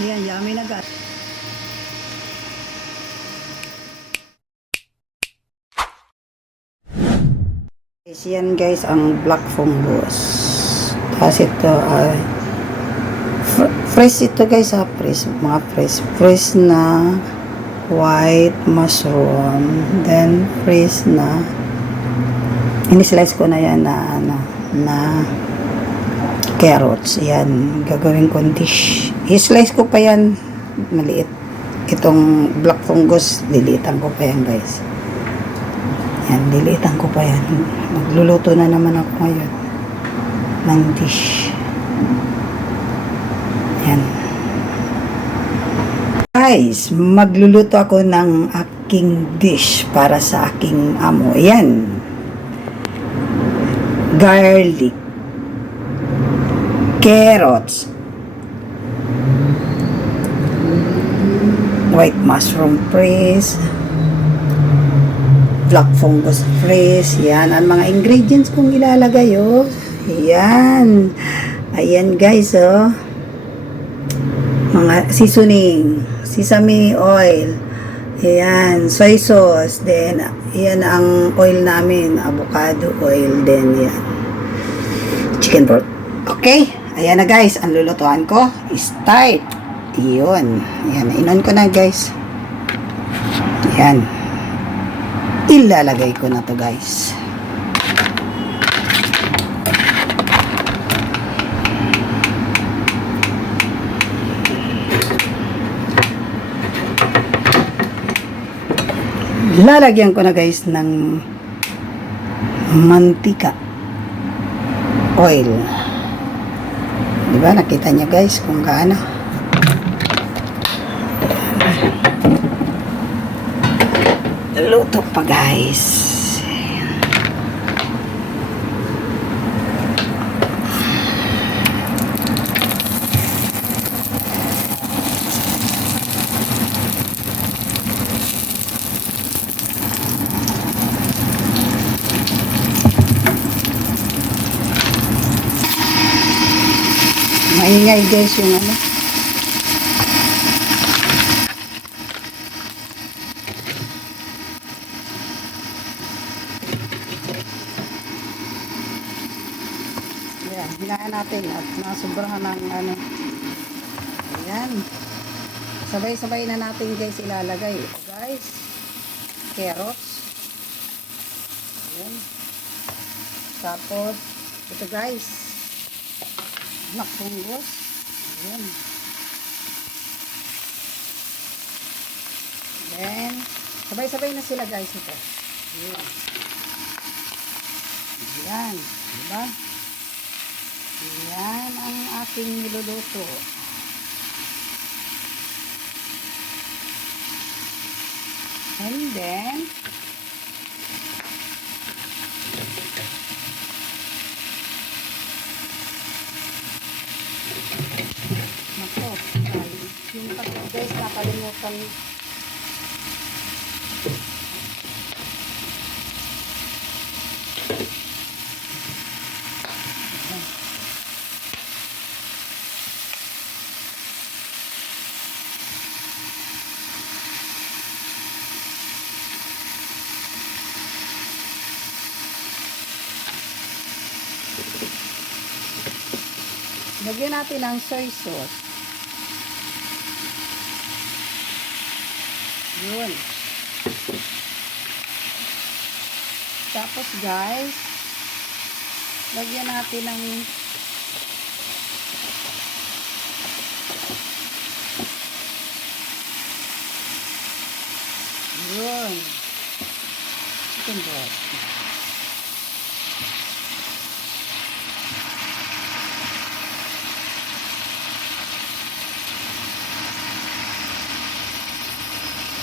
Ayan, yummy na guys. Yan guys, ang black fungus. Tapos ito ay fresh ito guys ha, fresh, mga fresh na white mushroom, then fresh na ini-slice ko na yan na carrots. Yan, gagawin kong dish. I-slice ko pa yan maliit. Itong black fungus, lilitan ko pa yan guys. Yan, lilitan ko pa yan. Magluluto na naman ako ngayon ng dish. Yan. Guys, magluluto ako ng aking dish para sa aking amo. Yan. Garlic, carrots, white mushroom fresh, black fungus fresh. Yan ang mga ingredients kong ilalagay, oh. Yan. Ayan guys, oh. Mga seasoning, sesame oil, ayan, soy sauce, then yan ang oil namin, avocado oil, then yan, chicken broth. Okay, ayan na guys, ang lulutuan ko, start. Yun, yan, inon ko na guys. Yan, ilalagay ko na to guys. Lalagyan ko na guys ng mantika oil. Diba? Nakita nyo guys kung gaano. Luto pa guys. Maingay guys yung ano. Ayan, hinaan natin at nasubrahan ng ano. Ayan. Sabay-sabay na natin guys ilalagay. Ito guys. Carrots. Ayan. Tapos, ito guys. Black fungus. Ayan. Then, sabay-sabay na sila guys ito. Ayan. Ayan. Diba? Ayan ang aking niluluto. And then, nako, yung tatlo guys, nakalimutan. Lagyan natin ang soy sauce. Yun. Tapos guys, lagyan natin ng yun. Chicken broth.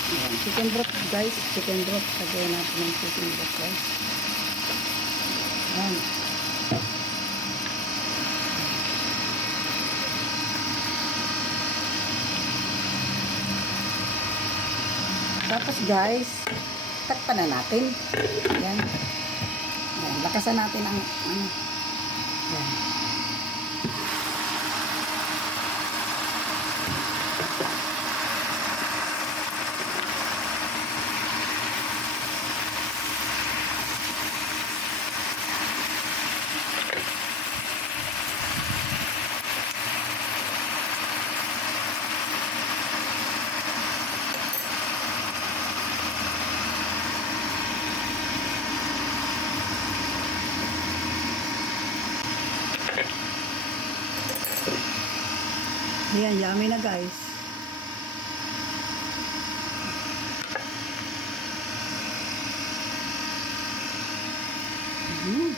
Ayan, chicken broth guys, chicken broth. Lagyan natin ng chicken broth guys. Ayan. Tapos guys, takpan na natin. Ayan. Ayan, lakasan natin ang ano. Ayan. Ayan, yummy na guys. Mm.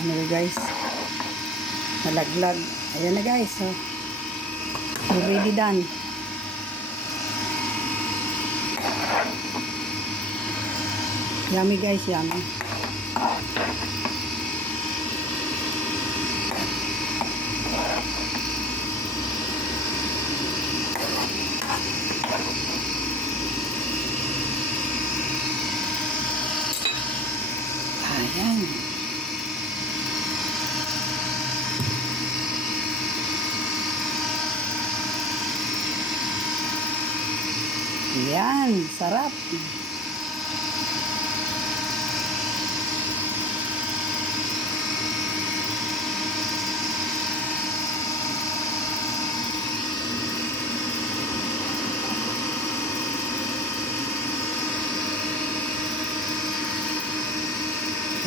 Ano na guys? Nalaglag. Ayan na guys. Oh. Already done. Yummy guys, yummy. Ayan. Ayan, sarap.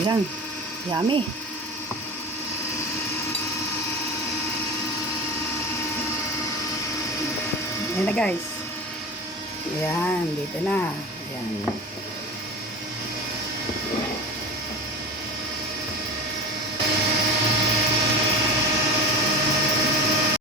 Ayan, yummy. Ayan na guys. Ayan, dito na. Ayan.